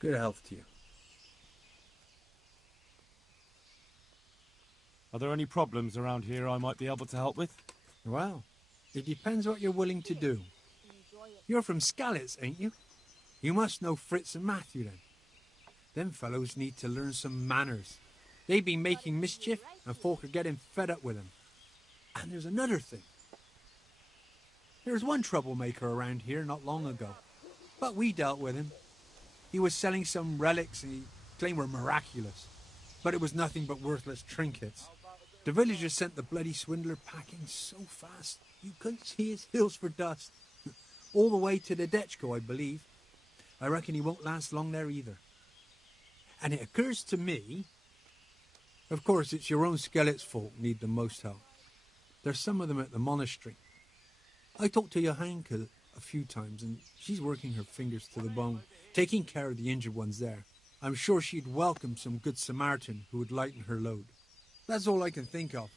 Good health to you. Are there any problems around here I might be able to help with? Well, it depends what you're willing to do. You're from Skalitz, ain't you? You must know Fritz and Matthew then. Them fellows need to learn some manners. They've been making mischief, and folk are getting fed up with them. And there's another thing. There was one troublemaker around here not long ago, but we dealt with him. He was selling some relics and he claimed were miraculous, but it was nothing but worthless trinkets. The villagers sent the bloody swindler packing so fast you couldn't see his heels for dust. All the way to the Dechko, I believe. I reckon he won't last long there either. And it occurs to me, of course it's your own Skalitz folk need the most help. There's some of them at the monastery. I talked to Johanka a few times and she's working her fingers to the bone, taking care of the injured ones there. I'm sure she'd welcome some good Samaritan who would lighten her load. That's all I can think of.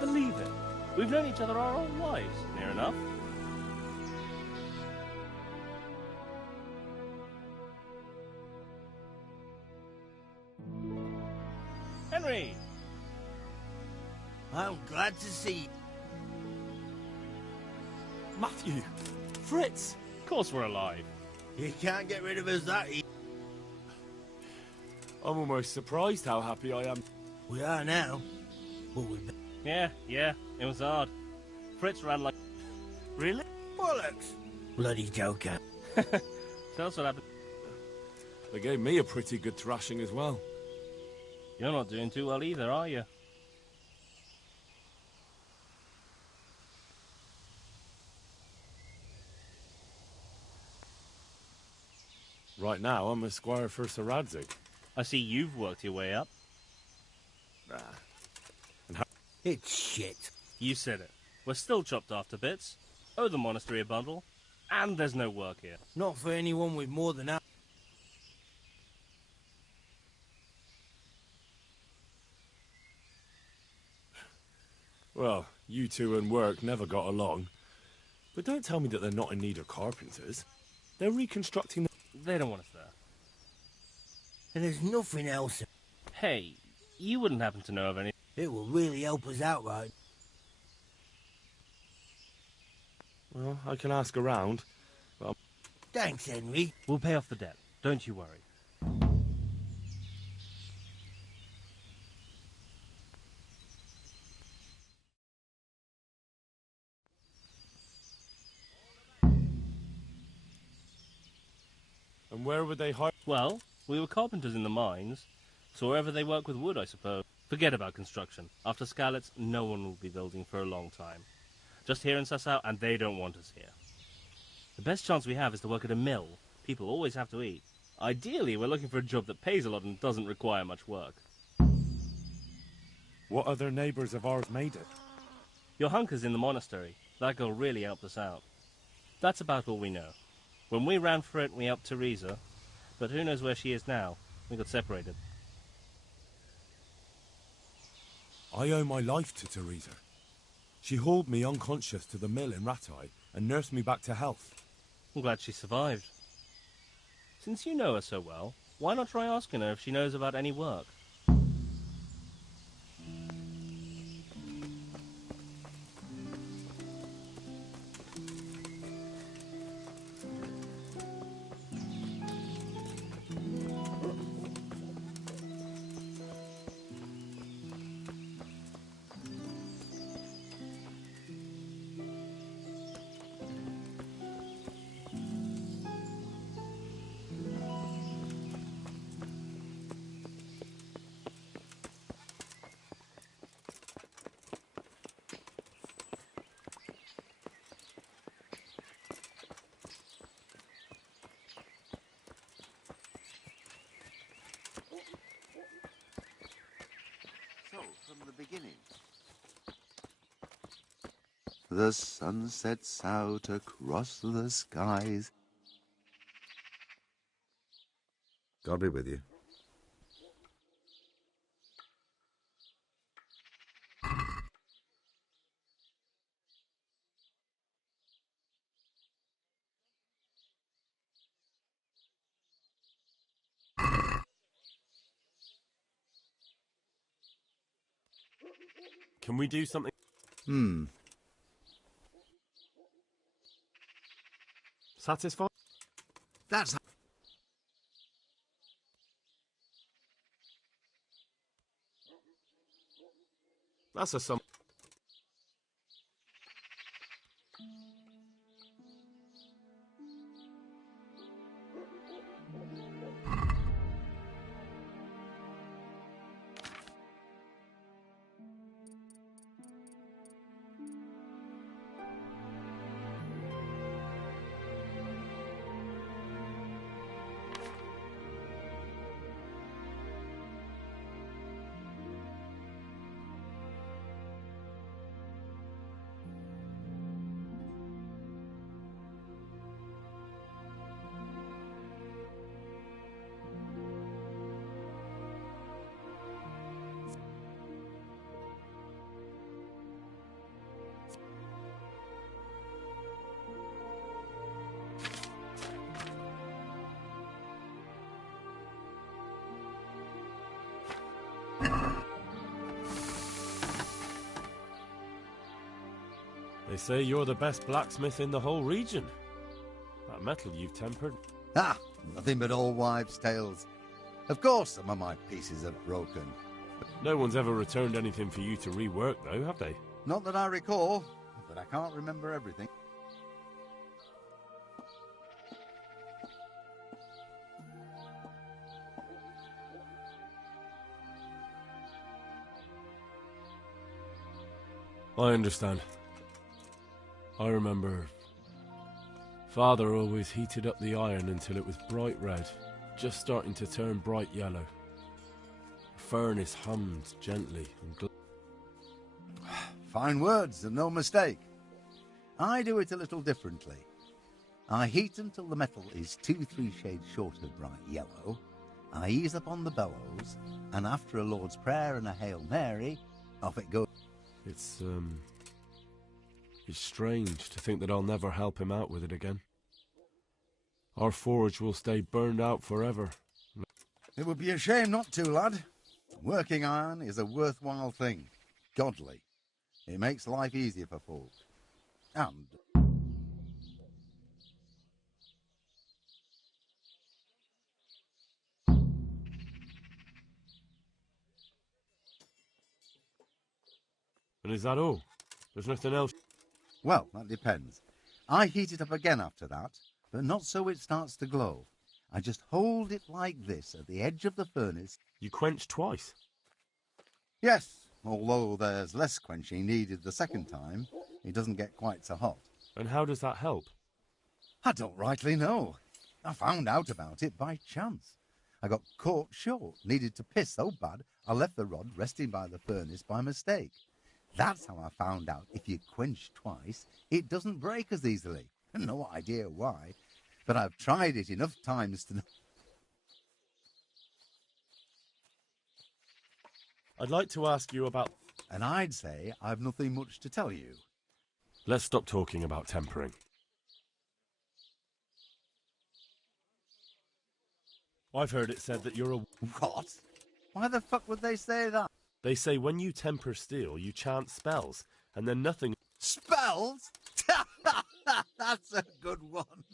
Believe it. We've known each other our whole lives, near enough. Henry! I'm glad to see you. Matthew! Fritz! Of course we're alive. You can't get rid of us that easy. I'm almost surprised how happy I am. We are now, but we've been... Yeah, it was hard. Fritz ran like... Really? Bollocks! Bloody joker. Tell us what happened. They gave me a pretty good thrashing as well. You're not doing too well either, are you? Right now, I'm a squire for Sir Radzig. I see you've worked your way up. And how... It's shit. You said it. We're still chopped off to bits. Owe the monastery a bundle. And there's no work here. Not for anyone with more than that. Well, you two and work never got along. But don't tell me that they're not in need of carpenters. They're reconstructing the... They don't want us there. And there's nothing else. Hey, you wouldn't happen to know of any... It will really help us out, right? Well, I can ask around. Well... Thanks, Henry. We'll pay off the debt. Don't you worry. And where would they hire... Well, we were carpenters in the mines, so wherever they work with wood, I suppose. Forget about construction. After Skalitz, no one will be building for a long time. Just hearing us out, and they don't want us here. The best chance we have is to work at a mill. People always have to eat. Ideally, we're looking for a job that pays a lot and doesn't require much work. What other neighbours of ours made it? Your hunker's in the monastery. That girl really helped us out. That's about all we know. When we ran for it, we helped Teresa, but who knows where she is now? We got separated. I owe my life to Teresa. She hauled me unconscious to the mill in Ratai and nursed me back to health. I'm glad she survived. Since you know her so well, why not try asking her if she knows about any work? So, from the beginning. The sun sets out across the skies. God be with you. Can we do something? Satisfied? That's That's a sum. They say you're the best blacksmith in the whole region. That metal you've tempered. Ah, nothing but old wives' tales. Of course some of my pieces are broken. No one's ever returned anything for you to rework, though, have they? Not that I recall, but I can't remember everything. I understand. I remember Father always heated up the iron until it was bright red, just starting to turn bright yellow. The furnace hummed gently and Fine words and no mistake. I do it a little differently. I heat until the metal is 2-3 shades short of bright yellow. I ease up on the bellows, and after a Lord's Prayer and a Hail Mary, off it goes. It's strange to think that I'll never help him out with it again. Our forge will stay burned out forever. It would be a shame not to, lad. Working iron is a worthwhile thing. Godly. It makes life easier for folk. And And is that all? There's nothing else? well, that depends. I heat it up again after that, but not so it starts to glow. I just hold it like this at the edge of the furnace. You quench twice. Yes, although there's less quenching needed the second time. It doesn't get quite so hot. And how does that help? I don't rightly know. I found out about it by chance. I got caught short, needed to piss so bad I left the rod resting by the furnace by mistake. That's how I found out if you quench twice, it doesn't break as easily. No idea why, but I've tried it enough times to know. I'd like to ask you about... And I'd say I've nothing much to tell you. Let's stop talking about tempering. I've heard it said that you're a... What? Why the fuck would they say that? They say when you temper steel, you chant spells, and then nothing... Spells? That's a good one.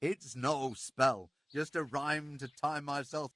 It's no spell, just a rhyme to tie myself.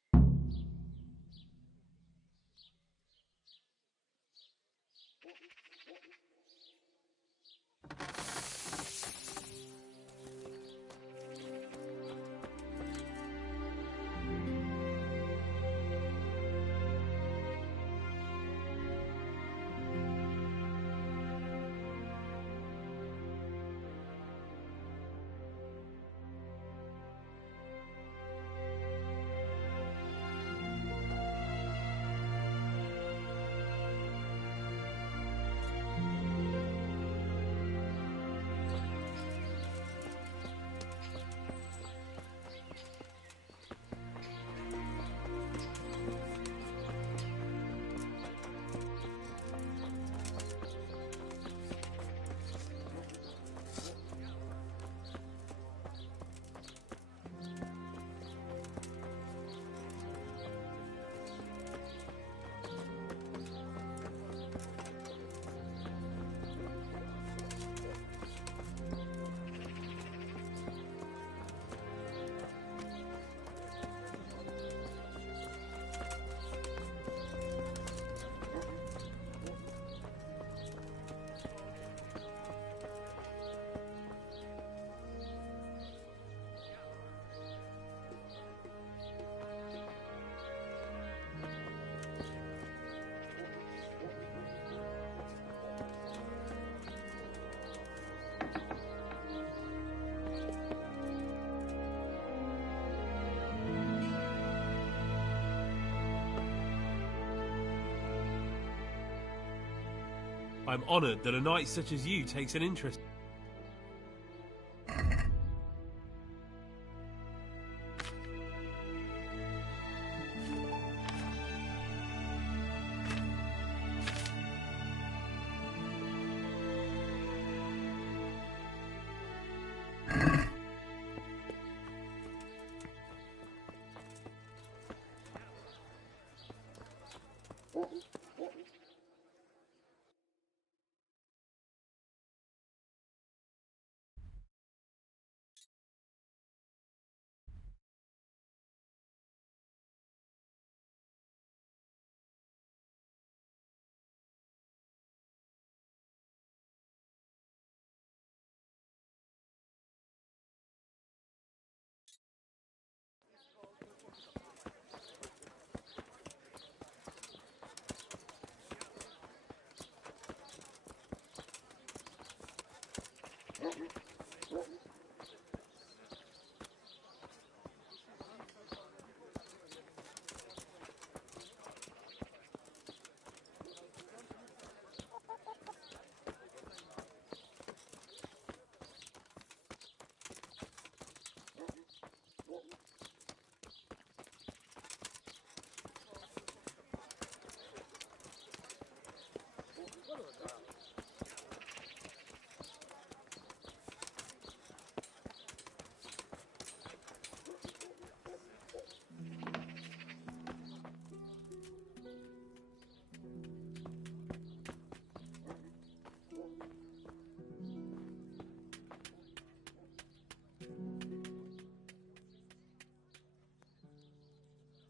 I'm honoured that a knight such as you takes an interest.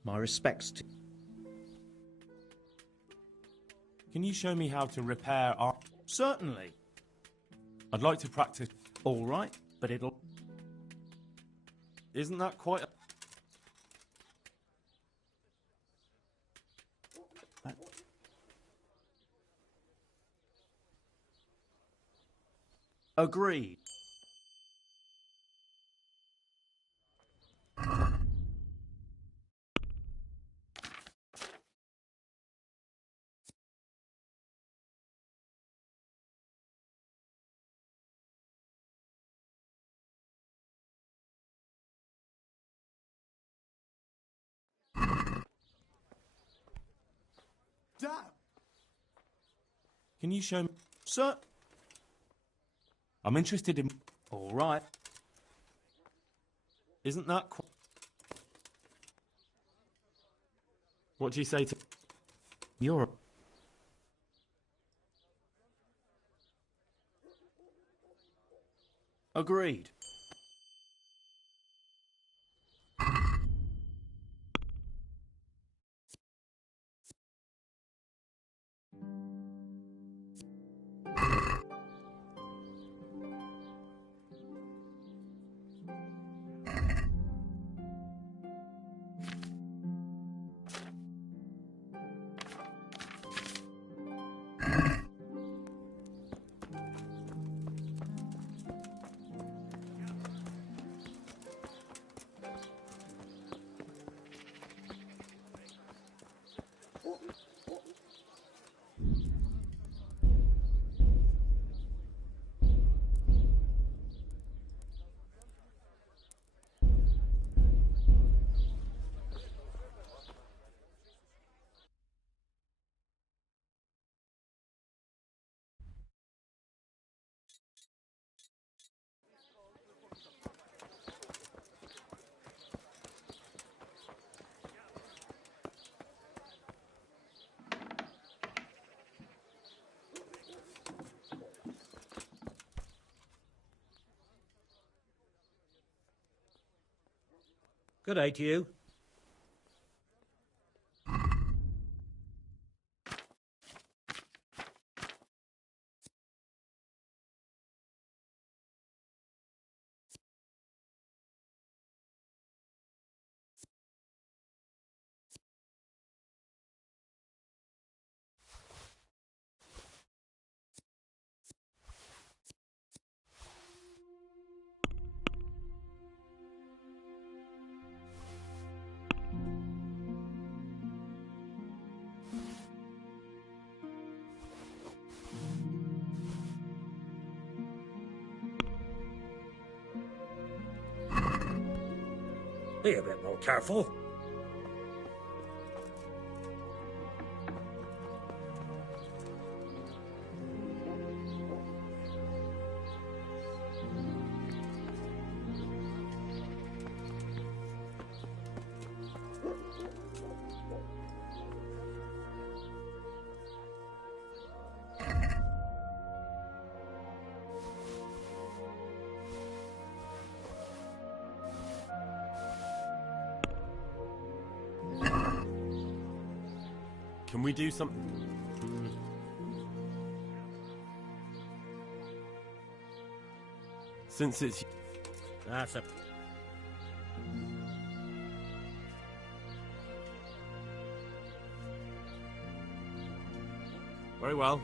My respects to... Can you show me how to repair our... Certainly. I'd like to practice... All right, but it'll... Isn't that quite a... Agreed. Damn! Can you show me? Sir. I'm interested in... All right. Isn't that What do you say to... You're... Agreed. Good day to you. Be a bit more careful. Can we do something? Since it's... That's a... Very well.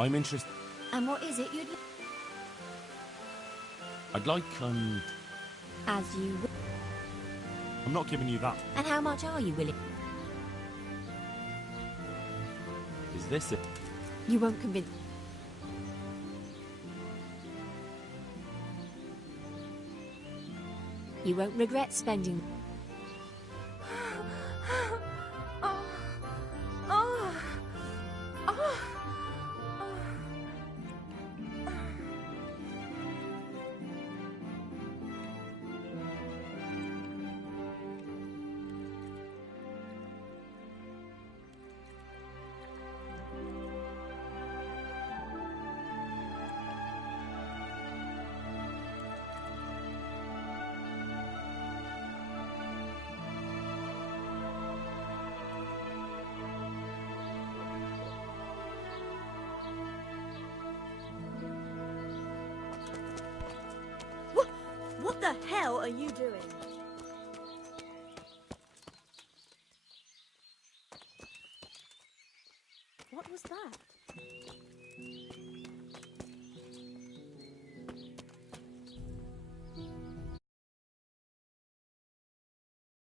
I'm interested. And what is it you'd... I'd like, As you... I'm not giving you that. And how much are you willing? Is this it? You won't convince... You won't regret spending... What the hell are you doing? What was that?